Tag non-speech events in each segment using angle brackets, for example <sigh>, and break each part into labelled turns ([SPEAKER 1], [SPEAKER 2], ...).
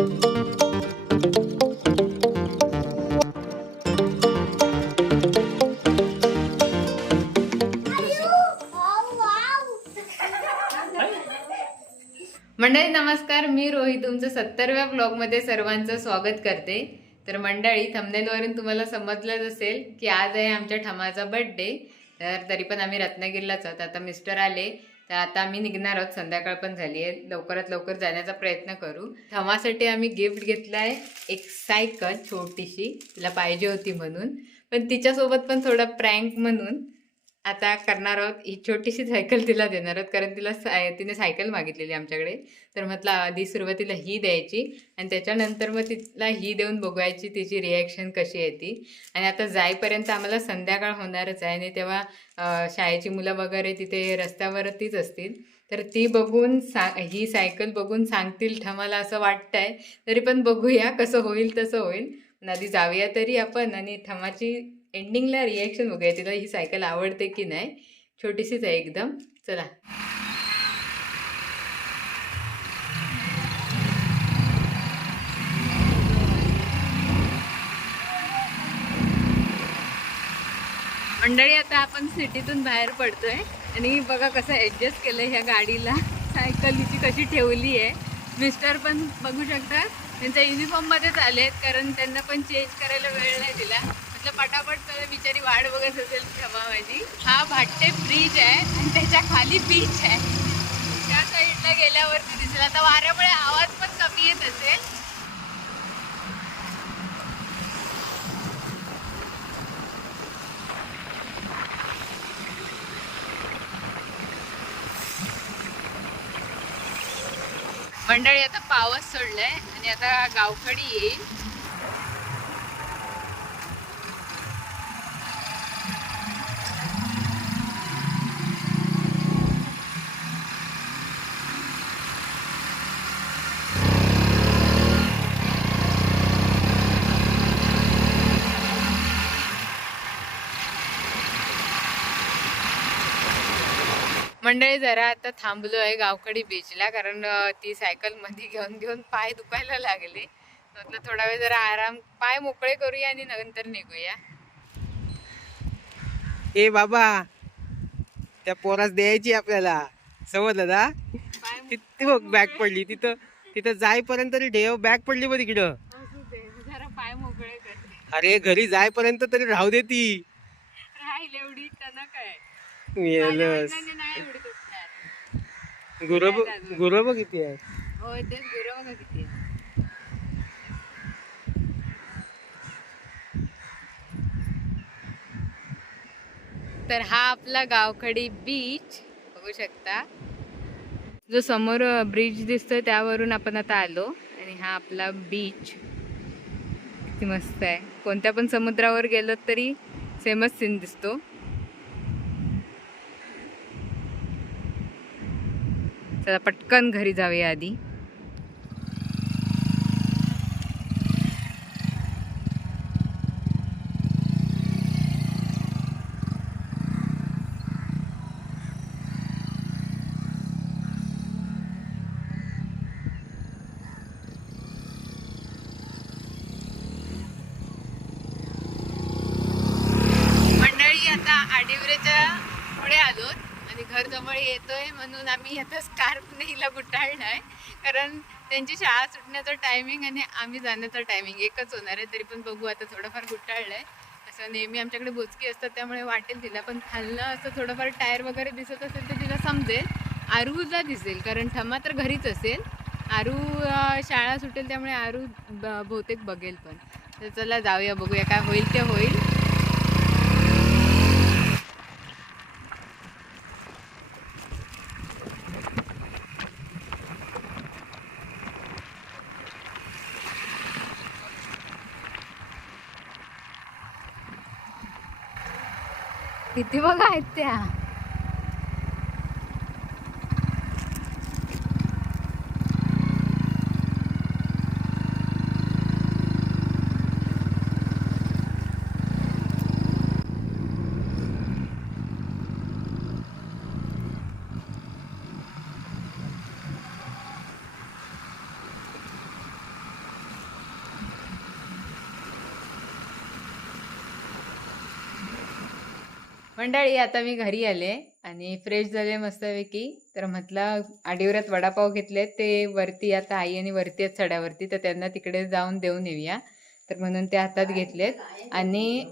[SPEAKER 1] मंडळी नमस्कार. मी रोहित. तुमचं सत्तरव्या ब्लॉगमध्ये सर्वांचं स्वागत करते. तर मंडळी थंबनेलवरून तुम्हाला समजलंच असेल की आज आहे आमच्या ठमाचा बर्थडे तर तरी पण आम्ही रत्नागिरीलाच आहोत. आता मिस्टर आले. तर आता आम्ही निघणार आहोत. संध्याकाळ पण झाली आहे. लवकरात लवकर जाण्याचा प्रयत्न करू. थमासाठी आम्ही गिफ्ट घेतलं आहे एक सायकल छोटीशी. तिला पाहिजे होती म्हणून. पण तिच्यासोबत पण थोडा प्रँक म्हणून आता करणार आहोत. ही छोटीशी सायकल तिला देणार आहोत. कारण तिला साय तिने सायकल मागितलेली आमच्याकडे. तर म्हटलं आधी सुरुवातीला ही द्यायची आणि त्याच्यानंतर मग तिला ही देऊन बघायची तिची रिॲक्शन कशी आहे ती. आणि आता जाईपर्यंत आम्हाला संध्याकाळ होणारच आहे आणि तेव्हा शाळेची मुलं वगैरे तिथे रस्त्यावरतीच असतील. तर ती बघून सा ही सायकल बघून सांगतील ठमाला असं वाटतंय. तरी पण बघूया कसं होईल तसं होईल. आधी जाऊया तरी आपण आणि ठमाची एंडिंगला रिॲक्शन बघूया तिला ही सायकल आवडते की नाही. छोटीशीच आहे एकदम. चला. मंडळी आता आपण सिटीतून बाहेर पडतोय. आणि बघा कसं ॲडजस्ट केलं ह्या गाडीला. सायकल हिची कशी ठेवली आहे. मिस्टर पण बघू शकता त्यांच्या युनिफॉर्ममध्येच आले आहेत कारण त्यांना पण चेंज करायला वेळ नाही दिला. म्हटलं पटापट तर बिचारी वाढ बघत असेल क्षमा माझी. हा भाट्टे ब्रिज आहे आणि त्याच्याखाली बीच आहे. त्या साईडला गेल्यावरती दिसेल. आता वाऱ्यामुळे आवाज पण कमी येत असेल. मंडळी आता पावस सोडलाय आणि आता गावकडी येईल. मंडळी जरा आता थांबलो आहे गावकडी बीचला कारण ती सायकलमध्ये घेऊन घेऊन पाय दुखायला लागले. म्हटलं थोडा वेळ जरा आराम पाय मोकळे करूया आणि नंतर निघूया.
[SPEAKER 2] ए बाबा त्या पोरास द्यायची आपल्याला. समजलं ना? तिथे बॅग पडली. तिथं तिथं जाईपर्यंत तरी ठेव. बॅग पडली बघ तिकडं.
[SPEAKER 1] जरा पाय मोकळे
[SPEAKER 2] अरे घरी जाईपर्यंत तरी राहू दे ती.
[SPEAKER 1] राहील एवढी त्यांना काय
[SPEAKER 2] मेलस.
[SPEAKER 1] माझ्या वडिलांनी नाही एवढी दुखणार
[SPEAKER 2] गुरं गुरं बघ किती आहे
[SPEAKER 1] हो तेच गुरं बघा किती आहे. तर हा आपला गावखडी बीच बघू शकता. जो समोर ब्रिज दिसतोय त्यावरून आपण आता आलो. आणि हा आपला बीच किती मस्त आहे. कोणत्या पण समुद्रावर गेलो तरी सेमच सीन दिसतो. चला पटकन घरी जाऊया आधी मंडळी आता आडिवरेच्या पुढे आलो आणि घर जवळ येतोय म्हणून आम्ही आता स्कार्फने हिला आहे. कारण त्यांची शाळा सुटण्याचं टायमिंग आणि आम्ही जाण्याचं टायमिंग एकच होणार आहे. तरी पण बघू आता थोडंफार गुटाळलंय असं नेहमी आमच्याकडे बोचकी असतात त्यामुळे वाटेल तिला. पण खाल्लं असं थोडंफार टायर वगैरे दिसत असेल तर तिला समजेल. आरूला दिसेल कारण ठमा तर घरीच असेल. आरू शाळा सुटेल त्यामुळे आरू ब- बहुतेक बघेल पण. तर चला जाऊया बघूया काय होईल ते होईल. किती बघा आहेत त्या मंडळी आता मी घरी आले आणि फ्रेश झाले मस्तपैकी. तर म्हटलं आडीवरात वडापाव घेतले ते वरती आता आई आणि वरती आहेत चढ्यावरती तर त्यांना तिकडे जाऊन देऊन येऊया. तर म्हणून ते हातात घेतलेत. आणि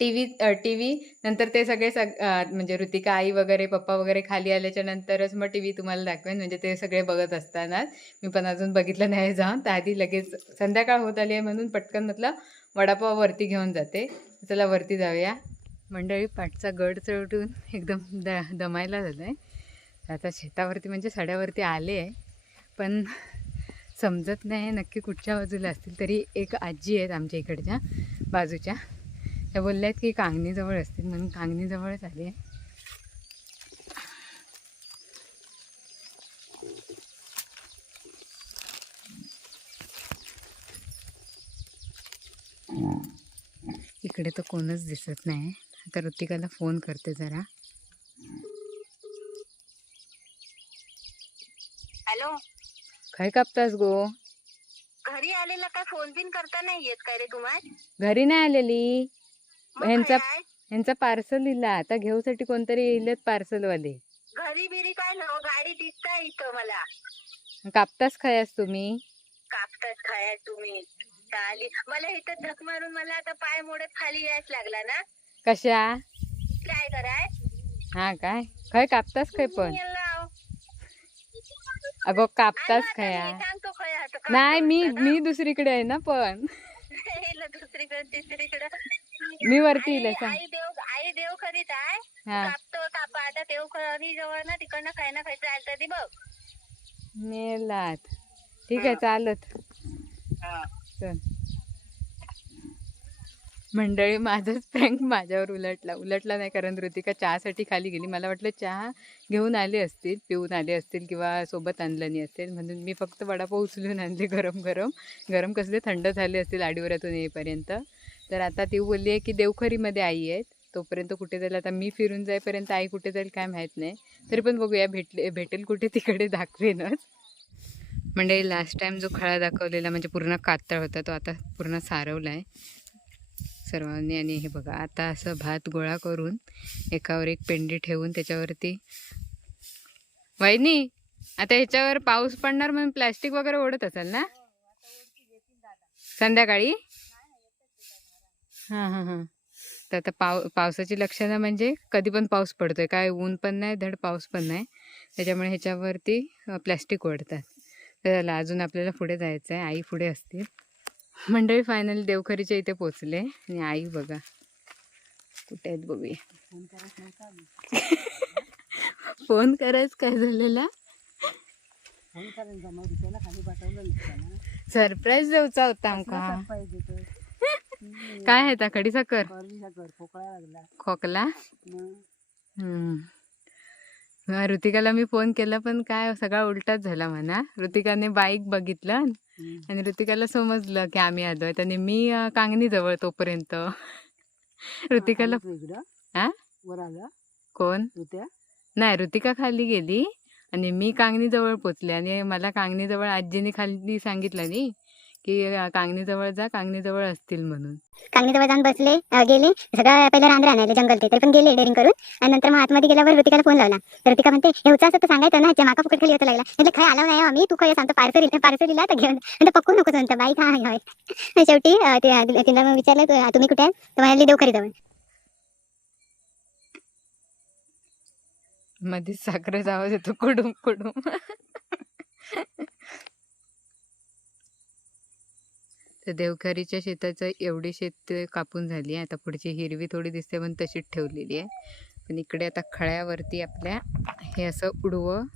[SPEAKER 1] टी व्ही टी व्ही नंतर ते सगळे सग म्हणजे ऋतिका आई वगैरे पप्पा वगैरे खाली आल्याच्या नंतरच मग टी व्ही तुम्हाला दाखवेन. म्हणजे ते सगळे बघत असताना मी पण अजून बघितलं नाही जाऊन. तर आधी लगेच संध्याकाळ होत आली आहे म्हणून पटकन म्हटलं वडापाव वरती घेऊन जाते. चला वरती जाऊया. मंडळी पाठचा गड चढून एकदम द दमायला झालं आहे आता शेतावरती म्हणजे सड्यावरती आले आहे पण समजत नाही नक्की कुठच्या बाजूला असतील. तरी एक आजी आहेत आमच्या इकडच्या बाजूच्या. त्या बोलल्या आहेत की कांगणीजवळ असतील म्हणून कांगणीजवळच आले आहे. इकडे तर कोणच दिसत नाही. आता ऋतिकाला फोन करते जरा.
[SPEAKER 3] हॅलो.
[SPEAKER 1] काय कापतास गो?
[SPEAKER 3] घरी आलेला काय फोन बिन करता नाही येत काय रे तुम्हाला?
[SPEAKER 1] घरी नाही आलेली.
[SPEAKER 3] मग
[SPEAKER 1] ह्यांचा
[SPEAKER 3] काय?
[SPEAKER 1] ह्यांचा पार्सल दिला. आता घेऊसाठी कोणतरी येईलेत पार्सलवाले.
[SPEAKER 3] घरी बिरी काय ना गाडी दिसताय इथं मला.
[SPEAKER 1] कापतास खयास तुम्ही?
[SPEAKER 3] कापतात खाया तुम्ही. चाली मला इथं धक मारून मला आता पाय मोडत खाली यायच लागला ना?
[SPEAKER 1] कशा?
[SPEAKER 3] काय कराय
[SPEAKER 1] हा काय? खय कापतास काय पण. अगो कापतास खया.
[SPEAKER 3] मी सांगतो खया आता काय
[SPEAKER 1] नाही मी
[SPEAKER 3] करतो
[SPEAKER 1] मी दुसरीकडे आहे ना पण.
[SPEAKER 3] दुसरीकडे तिसरीकडे.
[SPEAKER 1] मी वरती येईल
[SPEAKER 3] आई देव आई देव खरीच आहे.
[SPEAKER 1] हा.
[SPEAKER 3] कापतो कापा. आता देव खरी जवळ ना तिकडनं खाय ना तरी बघ.
[SPEAKER 1] मेलात. ठीक आहे चालत.
[SPEAKER 3] हा.
[SPEAKER 1] चल. मंडळी माझाच फ्रँक माझ्यावर उलटला. उलटला नाही कारण ऋतिका चहासाठी खाली गेली. मला वाटलं चहा घेऊन आले असतील पिऊन आले असतील किंवा सोबत आणलं नाही असेल. म्हणून मी फक्त वडापाव उचलून आणले गरम गरम. गरम कसले थंड झाले असतील आडीवरातून येईपर्यंत. तर आता ती बोलली आहे की देवखरीमध्ये आई आहेत. तोपर्यंत कुठे जाईल? आता मी फिरून जाईपर्यंत आई कुठे जाईल काय माहीत नाही. तरी पण बघूया भेटले भेटेल कुठे तिकडे दाखवेनच. म्हणजे लास्ट टाईम जो खळा दाखवलेला म्हणजे पूर्ण कातळ होता तो आता पूर्ण सारवला आहे सर्वांनी आणि हे बघा आता असं भात गोळा करून एकावर एक पेंडी ठेवून त्याच्यावरती वहिनी आता ह्याच्यावर पाऊस पडणार म्हणून प्लॅस्टिक वगैरे ओढत असेल ना? संध्याकाळी? हां हां हां. तर आता पाव पावसाची लक्षणं म्हणजे कधी पण पाऊस पडतोय. काय ऊन पण नाही धड पाऊस पण नाही. त्याच्यामुळे ह्याच्यावरती प्लॅस्टिक ओढतात. तर अजून आपल्याला पुढे जायचं आहे आई पुढे असतील. मंडळी फायनली देवखरीच्या इथे पोचले आणि आई बघा कुठे आहेत बघूया. फोन करायच काय झालेला? सरप्राईज देऊचा होता आमका. काय आहे ता खडी साखर खोकला हम्म. ऋतिकाला मी फोन केला पण काय सगळा उलटाच झाला म्हणा. ऋतिकाने बाईक बघितलं आणि ऋतिकाला समजलं की आम्ही आलोय. आणि मी अं, कांगणीजवळ तोपर्यंत. ऋतिकाला हा कोण? नाही ऋतिका खाली गेली आणि मी कांगणीजवळ पोचले आणि मला कांगणीजवळ आजीने खाली सांगितलं नाही की कांगणीजवळ जा कांगणीजवळ असतील म्हणून.
[SPEAKER 4] कांगणीजवळ जाऊन बसले गेले. सगळं पहिलं रांद्रे आणायला जंगल ते. तरी पण गेले डेअरिंग करून. आणि नंतर मग आतमध्ये गेल्यावर ऋतिकाला फोन लावला. तर ऋतिका म्हणते हेवचा असं तर सांगायचं ना माका फुकट खाली येतं लागला. म्हणजे खय आलो नाही हो आम्ही. तू खय सांगतो पार्सल पार्सल दिला तर घेऊन म्हणजे पक्कून नको म्हणतं बाईक हा आणि शेवटी तिला मग विचारलं तुम्ही कुठे आहे? तर म्हणाली देवखरी जवळ.
[SPEAKER 1] मध्येच साखरेचा आवाज येतो कुडुम कुडुम. तर देवखारीच्या शेताचं एवढी शेत कापून झाली आहे. आता पुढची हिरवी थोडी दिसते पण तशीच ठेवलेली आहे. पण इकडे आता खळ्यावरती आपल्या हे असं उडवं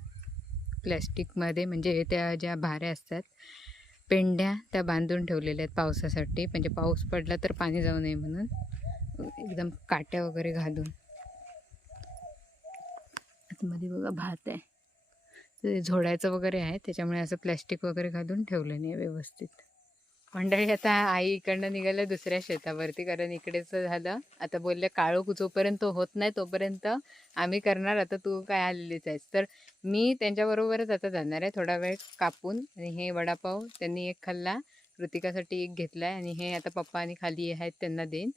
[SPEAKER 1] प्लॅस्टिकमध्ये म्हणजे हे त्या ज्या भाऱ्या असतात पेंड्या त्या बांधून ठेवलेल्या आहेत पावसासाठी. म्हणजे पाऊस पडला तर पाणी जाऊ नये म्हणून. एकदम काट्या वगैरे घालून. आतमध्ये बघा भात आहे. झोडायचं वगैरे आहे त्याच्यामुळे असं प्लॅस्टिक वगैरे घालून ठेवलं नाही व्यवस्थित. मंडळी आता आई इकडनं निघालं दुसऱ्या शेतावरती कारण इकडेच झालं. आता बोलले काळोख जोपर्यंत होत नाही तोपर्यंत आम्ही करणार. आता तू काय आलेलीच आहेस. तर मी त्यांच्याबरोबरच आता जाणार आहे थोडा वेळ कापून. आणि हे वडापाव त्यांनी एक खाल्ला. कृतिकासाठी एक घेतला आहे आणि हे आता पप्पा आणि खाली आहेत त्यांना देईन.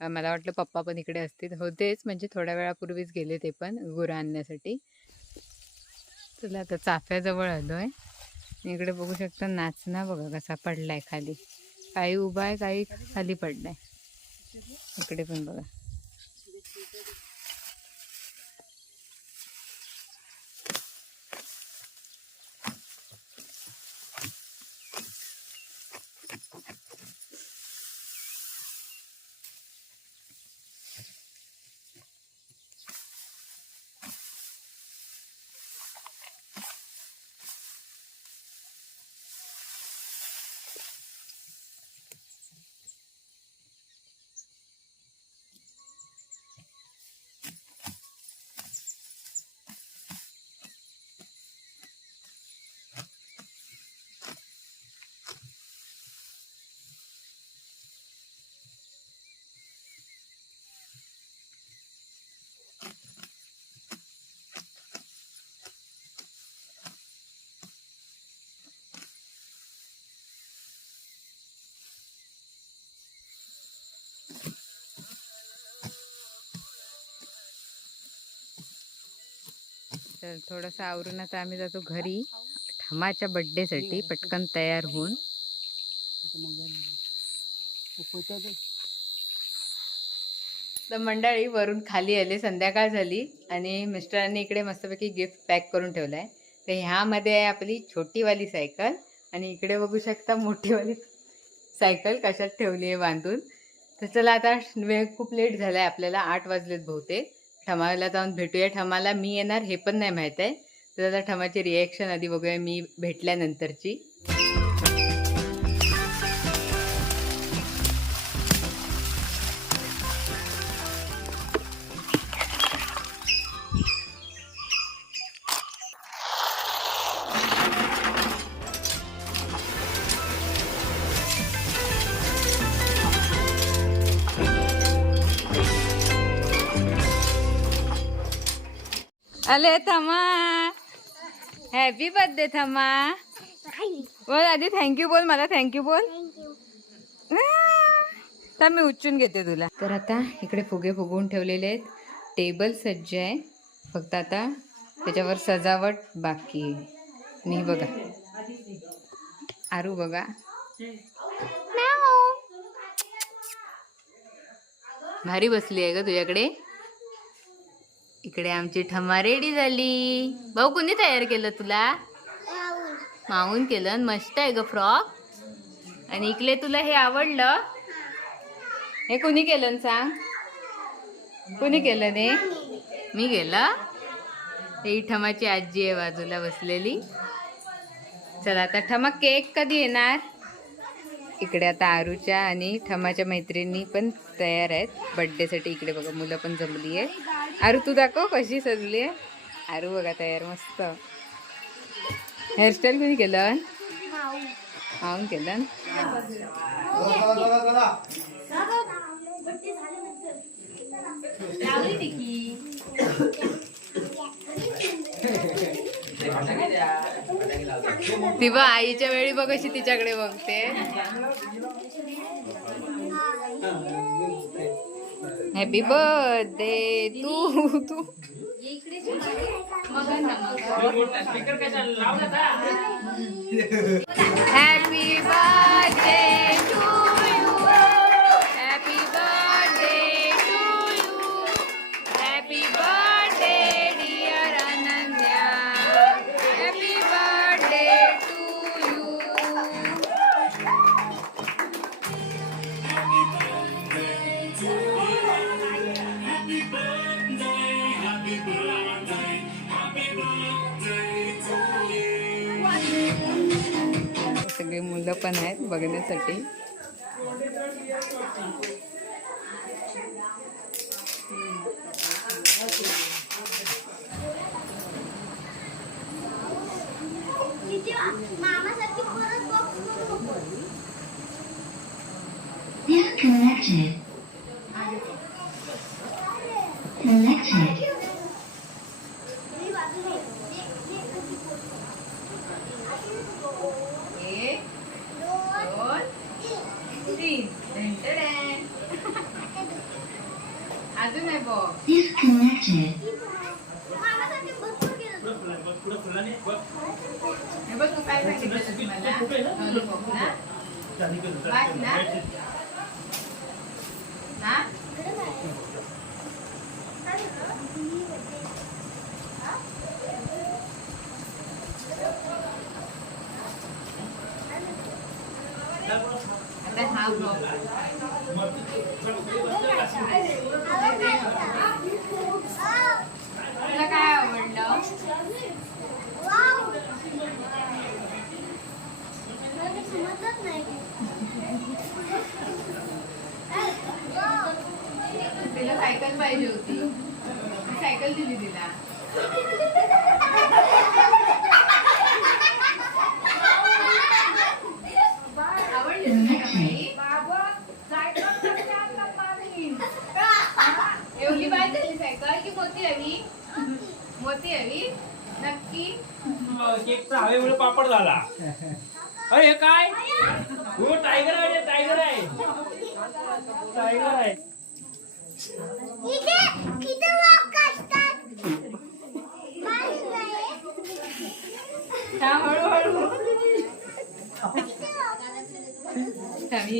[SPEAKER 1] मला वाटलं पप्पा पण इकडे असतील. होतेच म्हणजे थोड्या वेळापूर्वीच गेले ते पण गुरं आणण्यासाठी. चला आता चाफ्याजवळ आलो आहे इकडे बघू शकता नाचना बघा कसा पडलाय खाली. काही उभा आहे काही खाली पडलाय. इकडे पण बघा. तर थोडंसं आवरून आता आम्ही जातो घरी. ठमाच्या बड्डेसाठी पटकन तयार होऊन. तर मंडळी वरून खाली आले संध्याकाळ झाली आणि मिस्टरांनी इकडे मस्तपैकी गिफ्ट पॅक करून ठेवलं आहे तर ह्यामध्ये आहे आपली छोटीवाली सायकल आणि इकडे बघू शकता मोठीवाली सायकल कशात ठेवली आहे बांधून. तर चला आता वेळ खूप लेट झाला आहे आपल्याला आठ वाजलेत बहुतेक. ठमाला जाऊन भेटूया. ठमाला मी येणार हे पण नाही माहीत आहे. तर आता ठमाची रिॲक्शन आधी बघूया मी भेटल्यानंतरची. अले थमा. हॅपी बर्थडे थमा. बोल आधी थँक्यू बोल मला थँक्यू बोल. तर मी उच्चून घेते तुला. तर आता इकडे फुगे फुगवून ठेवलेले आहेत. टेबल सज्ज आहे. फक्त आता त्याच्यावर सजावट बाकी आहे. आणि हे बघा. आरू बघा. भारी बसली आहे का तुझ्याकडे. इकडे आमची ठमा रेडी झाली. भाऊ कुणी तयार केलं तुला? मागून केलं आणि मस्त आहे ग फ्रॉक. आणि इकडे तुला हे आवडलं. हे कुणी केलं सांग? कुणी केलं ने? मी केलं? हे ठमाची आजी आहे बाजूला बसलेली. चला आता ठमा केक कधी येणार? इकडे आता आरूच्या आणि ठमाच्या मैत्रिणी पण तयार आहेत. बड्डेसाठी इकडे बघा मुलं पण जमली आहेत आरू तू दाखव कशी सजली आहे. आरू बघा तयार मस्त. हेअरस्टाईल कोणी केलं? हाऊन केलं ती बघ आईच्या वेळी बघ अशी तिच्याकडे बघते. हॅपी बर्थडे तू. तू हॅपी बर्थडे मुलं पण आहेत बघण्यासाठी
[SPEAKER 5] Disconnected.
[SPEAKER 1] अजून आहे
[SPEAKER 5] बॉक्स
[SPEAKER 1] हे बघ तू काय सांगितलं तुम्हाला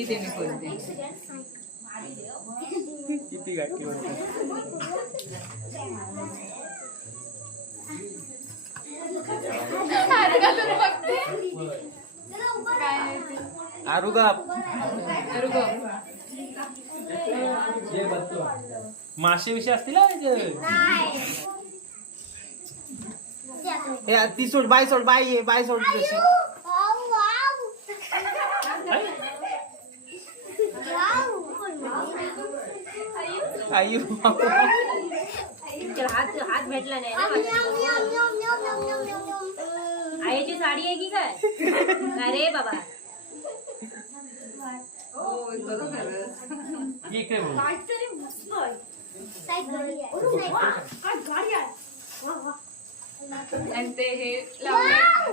[SPEAKER 1] ते मी बोलते
[SPEAKER 2] किती गाठी
[SPEAKER 1] हार घालून
[SPEAKER 6] मासे विषय असतील हा याच्यात.
[SPEAKER 2] ती सोड बाय सोड बाय ये बाय सोड तशी आई?
[SPEAKER 7] हात हात भेटला नाही आईची साडी आहे की काय? <laughs> अरे बाबा.
[SPEAKER 1] हो, बघ खरंच.
[SPEAKER 6] इकडे बघ.
[SPEAKER 1] आणि ते हे। लावलंय.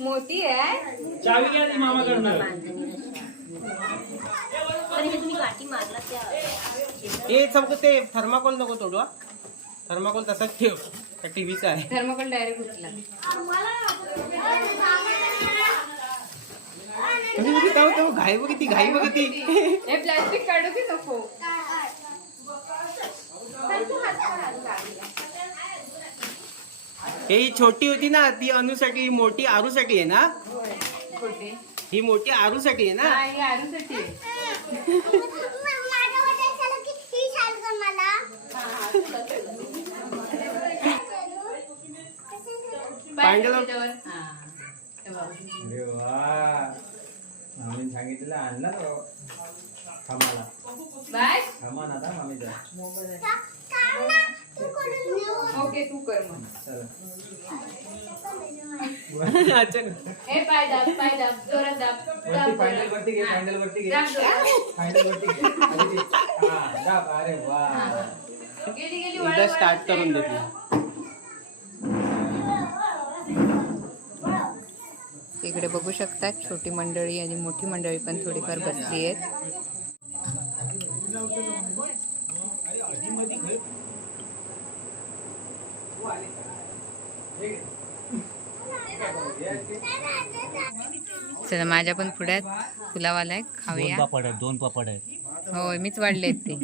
[SPEAKER 1] मोती आहे
[SPEAKER 6] चावी घ्या ती मामाकडनं
[SPEAKER 7] पण हे? तुम्ही गाठी मारला त्या
[SPEAKER 2] हे चमक ते थर्माकोल नको तोडू हा. थर्माकोल तसाच ठेव त्या टीव्हीचा आहे
[SPEAKER 1] थर्मोकोल डायरेक्ट उचला
[SPEAKER 2] अरे, थांब, थांब, घाई बघ किती घाई बघ किती
[SPEAKER 1] हे प्लास्टिक काढू की नको?
[SPEAKER 2] हे ही छोटी होती ना ती अनुसाठी ही मोठी आरूसाठी आहे ना? ही मोठी आरूसाठी आहे ना?
[SPEAKER 1] हा, ही आरूसाठी आहे.
[SPEAKER 8] मामीने सांगितलेलं आणला तो
[SPEAKER 1] बस
[SPEAKER 8] खमान आता मामीचा
[SPEAKER 1] ओके तू कर मग.
[SPEAKER 8] चला.
[SPEAKER 2] अचानक.
[SPEAKER 1] हे पाय दाब पाय दाब जोरात दाब.
[SPEAKER 8] वरती
[SPEAKER 1] दाब
[SPEAKER 8] घे. पॅन्डल वरती घे.
[SPEAKER 1] दाब जोरात.
[SPEAKER 8] पॅन्डल वरती घे. आधी ते- हा दाब. अरे वा.
[SPEAKER 1] गेली गेली
[SPEAKER 2] एकदा
[SPEAKER 1] वळव,
[SPEAKER 2] स्टार्ट करून. देते.
[SPEAKER 1] इकडे बघू शकता छोटी मंडळी आणि मोठी मंडळी पण थोडीफार बसली आहेत. चला माझ्या पण पुढ्यात फुलावाला आहे खाऊया.
[SPEAKER 6] पापड आहेत दोन पापड आहेत.
[SPEAKER 1] होय मीच वाढले ते.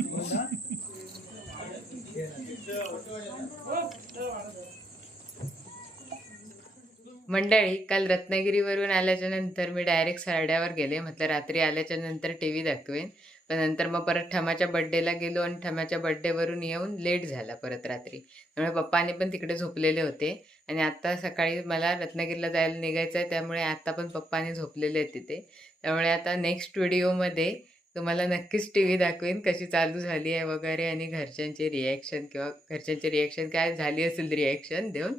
[SPEAKER 1] मंडळी काल रत्नागिरीवरून आल्याच्यानंतर मी डायरेक्ट सरड्यावर गेले. म्हटलं रात्री आल्याच्यानंतर टी व्ही दाखवेन. पण नंतर मग परत ठमाच्या बड्डेला गेलो आणि ठमाच्या बड्डेवरून येऊन लेट झाला परत रात्री. त्यामुळे पप्पाने पण तिकडे झोपलेले होते. आणि आत्ता सकाळी मला रत्नागिरीला जायला निघायचं आहे त्यामुळे आत्ता पण पप्पाने झोपलेले आहेत तिथे. त्यामुळे आता नेक्स्ट व्हिडिओमध्ये तुम्हाला नक्कीच टी व्ही दाखवेन कशी चालू झाली आहे वगैरे आणि घरच्यांचे रिॲक्शन किंवा घरच्यांचे रिॲक्शन काय झाली असेल रिॲक्शन देऊन.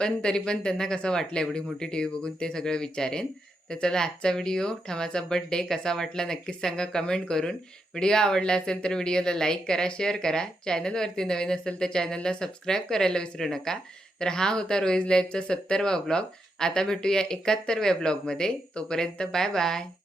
[SPEAKER 1] पण तरी पण त्यांना कसं वाटलं एवढी मोठी टी व्ही बघून ते सगळं विचारेन. तर चला आजचा व्हिडिओ ठमाचा बड्डे कसा वाटला नक्कीच सांगा कमेंट करून. व्हिडिओ आवडला असेल तर व्हिडिओला लाईक करा शेअर करा. चॅनलवरती नवीन असेल तर चॅनलला सबस्क्राईब करायला विसरू नका. तर हा होता रोईज लाईफचा सत्तरवा ब्लॉग आता भेटूया एकाहत्तरव्या ब्लॉगमध्ये तोपर्यंत बाय बाय